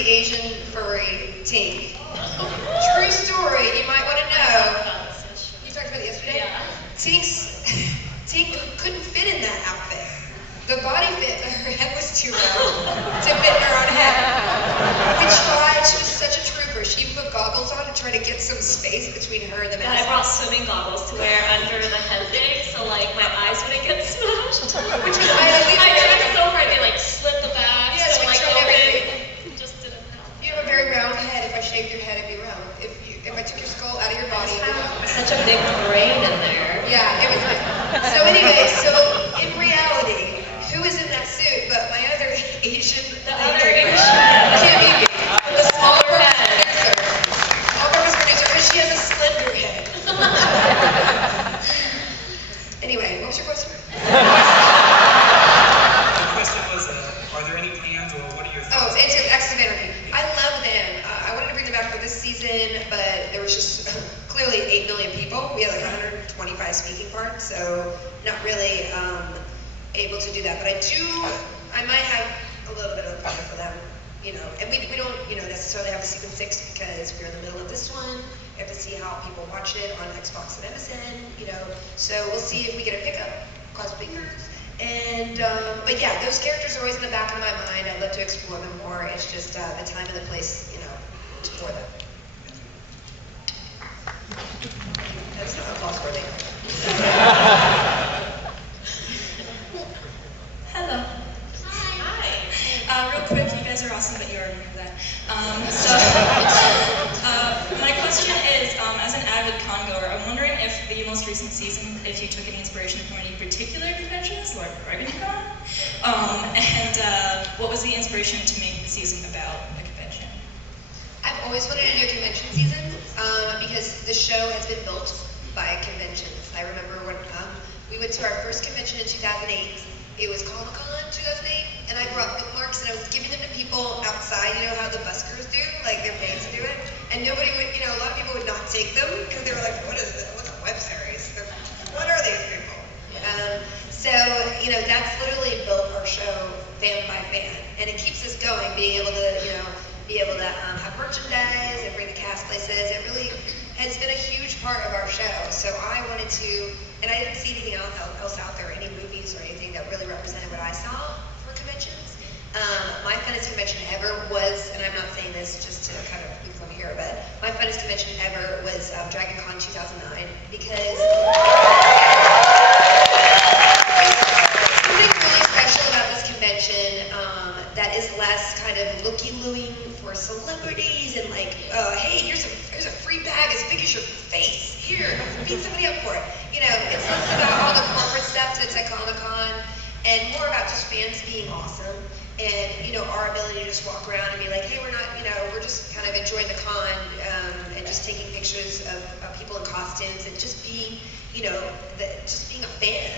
the Asian furry Tink. True story, you might want to know. You talked about it yesterday? Yeah. Tink couldn't fit in that outfit. The body fit, but her head was too low to fit in her own head. We tried, she was such a trooper. She put goggles on to try to get some space between her and the And mask. I brought swimming goggles to wear under the head thing, so like my eyes wouldn't get smashed. Which was I tried so hard, they like slit the back, yes, so we like tried everything. it just didn't help. You have a very round head. If I shaved your head, it'd be round. If I took your skull out of your body, it'd be round. Such a big brain in there. Yeah, it was like, so anyway, so in reality, who was in that suit but my other Asian The other Asian Asian. Kimmy, the smaller head. All-purpose producer, but she has a slender head. Anyway, what was your question? The question was, are there any plans or what are your thoughts? Oh, X-Divinity. I love them. I wanted to bring them back for this season, but there was just clearly 8 million people. We had like 125 speaking parts, so not really able to do that. But I might have a little bit of a plan for them, you know. And we don't, you know, necessarily have a season 6 because we're in the middle of this one. We have to see how people watch it on Xbox and MSN, you know. So we'll see if we get a pickup, cause fingers. And, but yeah, those characters are always in the back of my mind. I'd love to explore them more. It's just the time and the place, you know, for them. That's not applause worthy. Hello. Hi. Real quick, you guys are awesome, but you already knew that. My question is, as an avid congoer, I'm wondering if the most recent season, if you took any inspiration from any particular conventions, like DragonCon, and what was the inspiration to make the season about a convention? I've always wanted to do a convention season because the show has been built by conventions. I remember when we went to our first convention in 2008. It was Comic-Con 2008, and I brought bookmarks and I was giving them to people outside. You know how the buskers do, like their fans do it, and nobody would, you know, a lot of people would not take them because they were like, "What is this? What's a web series? What are these people?" So you know, that's literally built our show fan by fan, and it keeps us going, being able to, you know, have merchandise and bring the cast places. It really has been a huge part of our show. So I wanted to, and I didn't see anything else out there, any movies or anything that really represented what I saw for conventions. My funnest convention ever was, and I'm not saying this just to kind of because I'm here, but my funnest convention ever was DragonCon 2009 because something really special about this convention that is less kind of looky-looing for celebrities and like, hey, here's a free bag as big as your face. Here, beat somebody up for it. You know, it's less about all the corporate stuff that's at Comic-Con and more about just fans being awesome and, you know, our ability to just walk around and be like, hey, we're not, you know, we're just kind of enjoying the con and just taking pictures of people in costumes and just being, you know, just being a fan.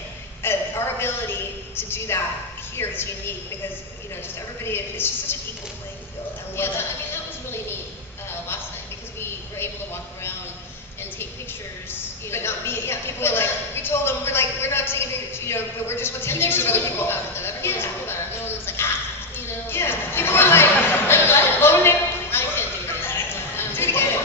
Our ability to do that here is unique because, you know, just everybody, it's just such an equal playing field. Yeah, I mean, that was really neat last night because we were able to walk around and take pictures. You But know. not me. Yeah, people were like, we told them, we're like, we're not taking pictures, you know, but we're just want to take And they pictures were of other really people. cool about it, though. Everyone was cool about it. No one was like, you know. Yeah, people were like, What were they? I can't do that. do it again.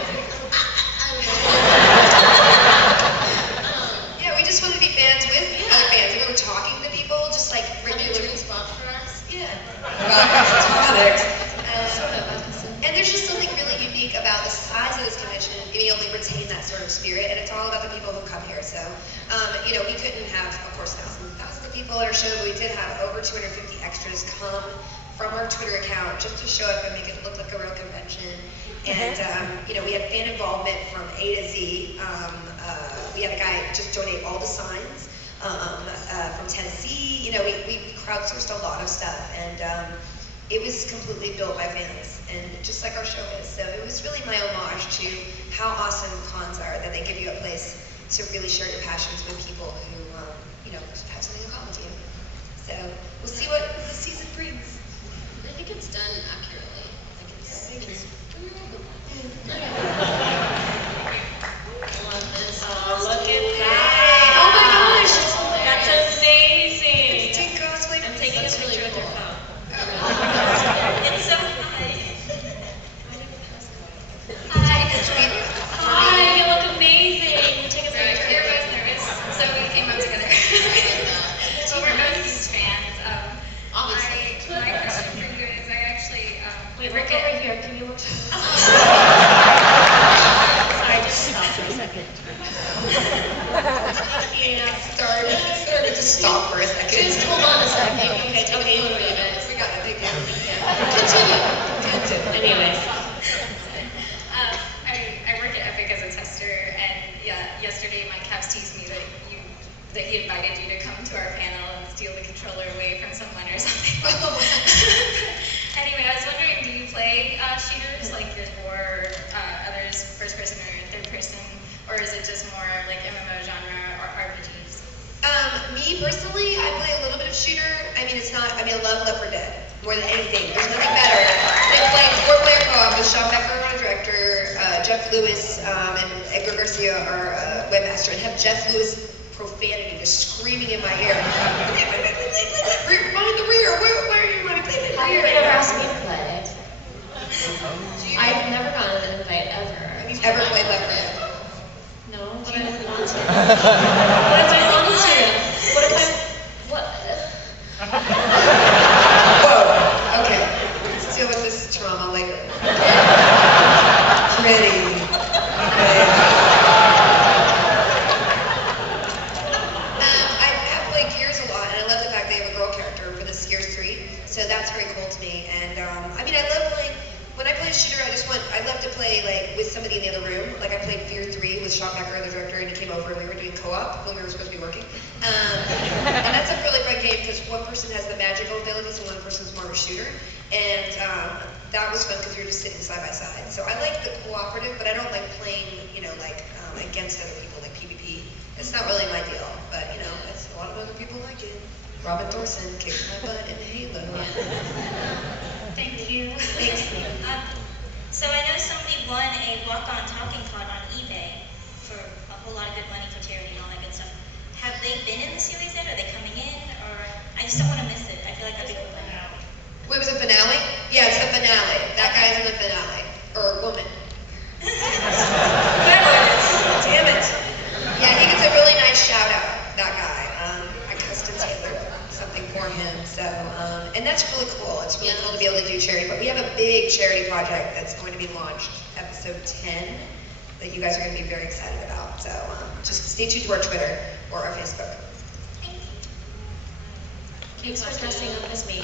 Yeah, we just wanted to be fans with other fans. And we were talking to people, just like Have you regular. turned spot for us? Yeah. Topics. And there's just something really unique about the size of this convention and being able to retain that sort of spirit. And it's all about the people who come here. So, you know, we couldn't have, of course, thousands of people at our show, but we did have over 250 extras come from our Twitter account just to show up and make it look like a real convention. And, you know, we had fan involvement from A to Z. We had a guy just donate all the signs from Tennessee. You know, we crowdsourced a lot of stuff. And it was completely built by fans, and just like our show is. So it was really my homage to how awesome cons are, that they give you a place to really share your passions with people who, you know, have something in common with you. So we'll see what the season brings. I think it's done accurately. Like it's I love this. Oh, look at that. Oh my gosh! That's amazing. Take cosplay. I'm taking a That's really picture with your cool. phone. It's so high. Wait, look over here. Can you look? Sorry, just stop for a second. Yeah. Sorry, to stop for a second. Just hold on a second. Okay, Take a photo, you guys. We gotta take it. Continue. Anyways. I work at Epic as a tester, and yesterday Mike Caps teased me that he invited you to come to our panel and steal the controller away from someone or something. Anyway, I was wondering, do you play shooters like or others, first person or third person, or is it just more like MMO genre or RPGs? Me personally, I play a little bit of shooter. I love Left 4 Dead more than anything. There's nothing better than playing 4-player co-op with Sean Becker, our director, Jeff Lewis, and Edgar Garcia, our webmaster, and have Jeff Lewis profanity just screaming in my ear. Run in the rear. Where are you running? Play in the How rear. you never asked me to play? I've I've never gotten an invite ever. Have you ever played Left 4 Dead? No, but I would want to. What if I want to? What if I? What? Whoa. Okay. Let's deal with this trauma later. Ready. I have played Gears a lot, and I love the fact they have a girl character for this Gears 3. So that's very cool to me. And I love playing. When I play a shooter, I love to play like with somebody in the other room. Like I played Fear 3 with Sean Becker, the director, and he came over and we were doing co-op when we were supposed to be working. And that's a really fun game because one person has the magical abilities and one person's more of a shooter. And that was fun because we were just sitting side by side. So I like the cooperative, but I don't like playing, against other people like PvP. It's not really my deal, but a lot of other people like it. Robin Thorson kicked my butt in Halo. Thank you. Thanks. So I know somebody won a walk-on talking pod on eBay for a whole lot of good money for charity and all that good stuff. Have they been in the series yet? Are they coming in? Or I just don't want to miss it. I feel like that'd be cool. Wait, was it finale? Yeah, it's the finale. That guy's in the finale. Or woman. Damn it. Yeah, he gets a really nice shout out, that guy. I custom tailored something for him. So, and that's really cool. It's really cool to be able to do charity. But we have a big charity project that's going to be launched, episode 10, that you guys are going to be very excited about. So just stay tuned to our Twitter or our Facebook. Thanks for dressing up as me.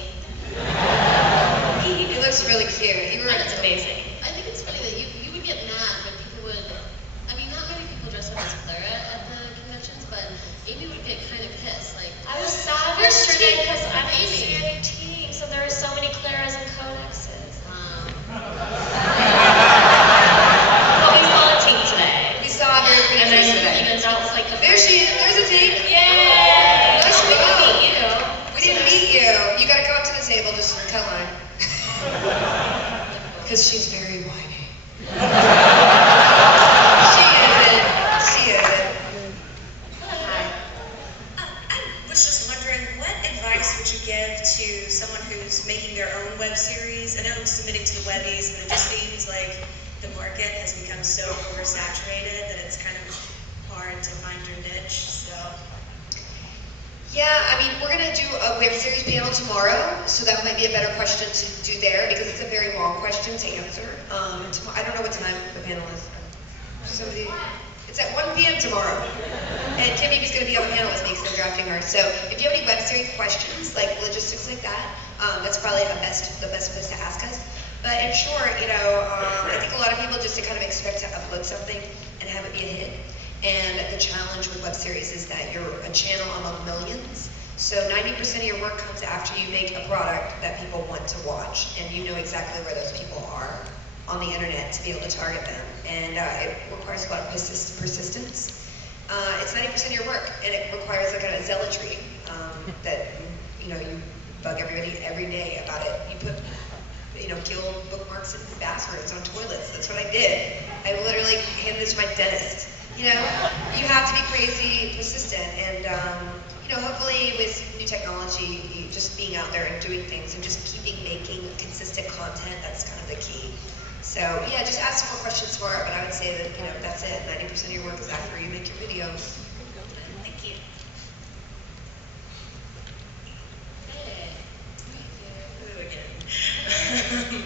He looks really cute. That's amazing. I think it's funny that you would get mad when people would, not many people dress up as Clara at the conventions, but Amy would get kind of pissed. Like, I was sad You're yesterday teen, because I'm a Amy. CA team, so there are so many Claras and Codexes. But we saw a team today. We saw a very pretty And there's face today. even that was like the There she is. There's a date. Yay! Nice to meet you. meet you. We didn't meet you. You gotta come up to the table, just cut line. Because she's very whiny. She isn't. I was just wondering, what advice would you give to someone who's making their own web series? I know I'm submitting to the Webbies, but it just seems like the market has become so oversaturated that it's kind of hard to find your niche. So. Yeah, we're gonna do a web series panel tomorrow, so that might be a better question to do there because it's a very long question to answer. I don't know what time the panel is. It's at 1 p.m. tomorrow. And Kimmy is going to be on the panel with me because I'm drafting her. So if you have any web series questions, like logistics like that, that's probably the best place to ask us. But in short, I think a lot of people just kind of expect to upload something and have it be a hit. And the challenge with web series is that you're a channel among millions. So 90% of your work comes after you make a product that people want to watch, and you know exactly where those people are on the internet to be able to target them. And it requires a lot of persistence. It's 90% of your work, and it requires a kind of zealotry that you bug everybody every day about it. You put guild bookmarks and passwords on toilets. That's what I did. I literally handed it to my dentist. You have to be crazy persistent, and hopefully with new technology, just being out there and doing things and just keeping making consistent content, that's kind of the key. So yeah, just ask more questions tomorrow, but I would say that that's it. 90% of your work is after you make your videos. Thank you. Hey. Hello again.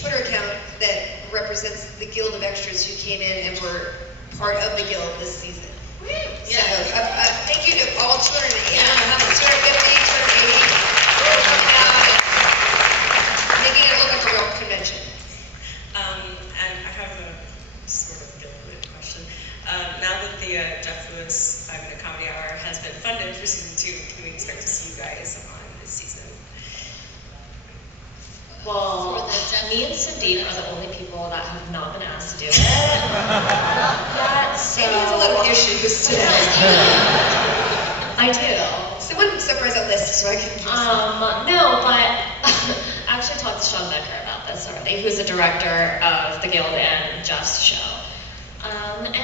Twitter account that represents the Guild of Extras who came in and were part of the guild this season. So, thank you to all 280, 250, 280, making it look like a real convention. And I have a sort of guild-related question. Now that the Jeff Lewis 5-Minute Comedy Hour has been funded for season 2, can we expect to see you guys on this season? Well, me and Cindy are the only people that have not been asked to do it. So Amy has a lot of issues today. I do. Someone summarize that list so I can No, but I actually talked to Sean Becker about this already, who's the director of the Guild and Jeff's show. And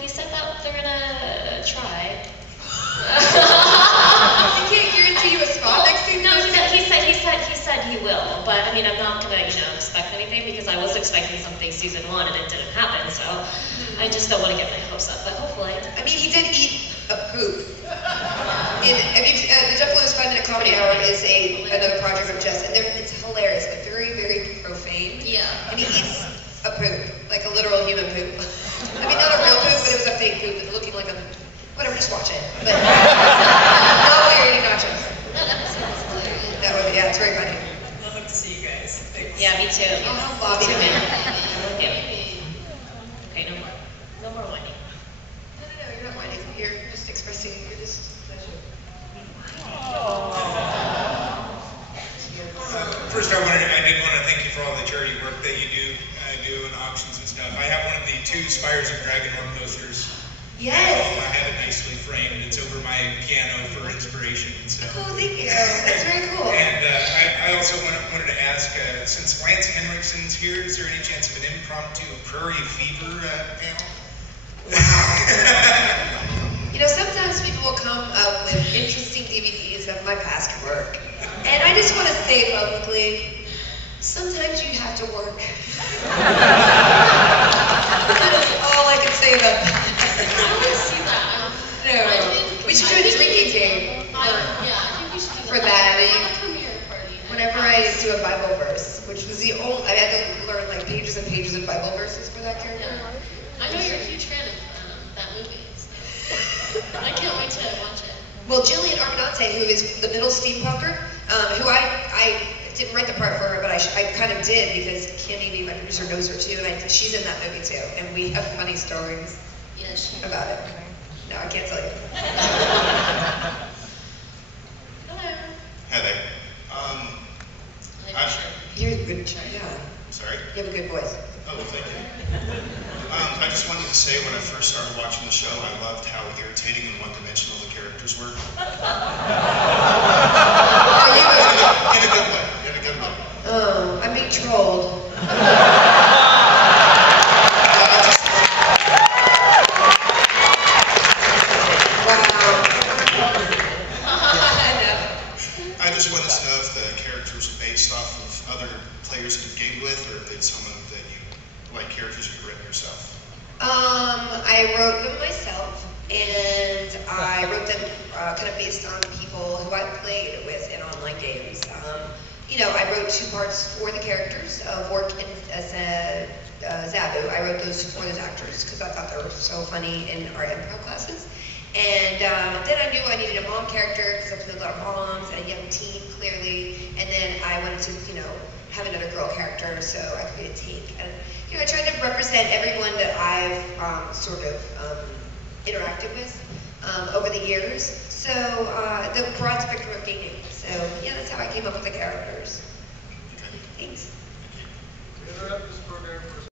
he said that they're gonna try. I can't guarantee you a spot next season. No, he said he will, but I mean, I'm not gonna, expect anything because I was expecting something season 1 and it didn't happen, so I just don't want to get my hopes up, but hopefully. I mean, he did eat a poop. The Jeff Lewis 5-Minute Comedy Hour is another project of Jess, and it's hilarious, but very, very profane. Yeah. And he eats a poop, like a literal human poop. I mean, not a real poop, but it was a fake poop, looking like a, whatever, just watch it. But not while you're eating nachos. That episode was hilarious. That would, yeah, it's very funny. I'll hope to see you guys. Thanks. Yeah, me too. Bobby. Me too, man. Okay, no more. No more whining. No, you're not whining. You're just expressing your displeasure. First, I did want to thank you for all the charity work that you do and auctions and stuff. I have one of the 2 Spires of Dragon posters. Yes. I have it nicely framed. It's over my piano for inspiration. So. Oh, thank you. That's very cool. And I also wanted to ask, since Lance Henriksen's here, is there any chance of an impromptu Prairie Fever panel? Wow. Sometimes people will come up with interesting DVDs of my past work. And I just want to say publicly, sometimes you have to work. That is all I can say about that. I want to see that. No. We should do a drinking game I think we should do for that. Have a premiere party. Whenever I do a Bible verse, which was the only, I had to learn like pages and pages of Bible verses for that character. Yeah. I know you're a huge fan of that movie. So I can't wait to watch it. Well, Jillian Arcanante, who is the middle steampunker, who I didn't write the part for her, but I kind of did because Candy, my producer, knows her too, and she's in that movie too, and we have funny stories about it. No, I can't tell you. Hello. Hi there. You're a good, yeah. Sorry? You have a good voice. Oh, well, thank you. I just wanted to say when I first started watching the show, I loved how irritating and one-dimensional the characters were. In a good way. In a good way. Oh, I'm being trolled. I just wanted to know if the characters are based off of other players you've gamed with, or if it's someone that you, like characters you've written yourself. I wrote them myself, and I wrote them kind of based on people who I played with in online games. I wrote 2 parts for the characters of work as Zabu. I wrote those for those actors because I thought they were so funny in our improv classes. And then I knew I needed a mom character because I played a lot of moms and a young teen, clearly. And then I wanted to, have another girl character, so I created Take. And, I tried to represent everyone that I've interacted with over the years. So the broad spectrum of gaming. So yeah, that's how I came up with the characters. Thanks. We interrupt this program.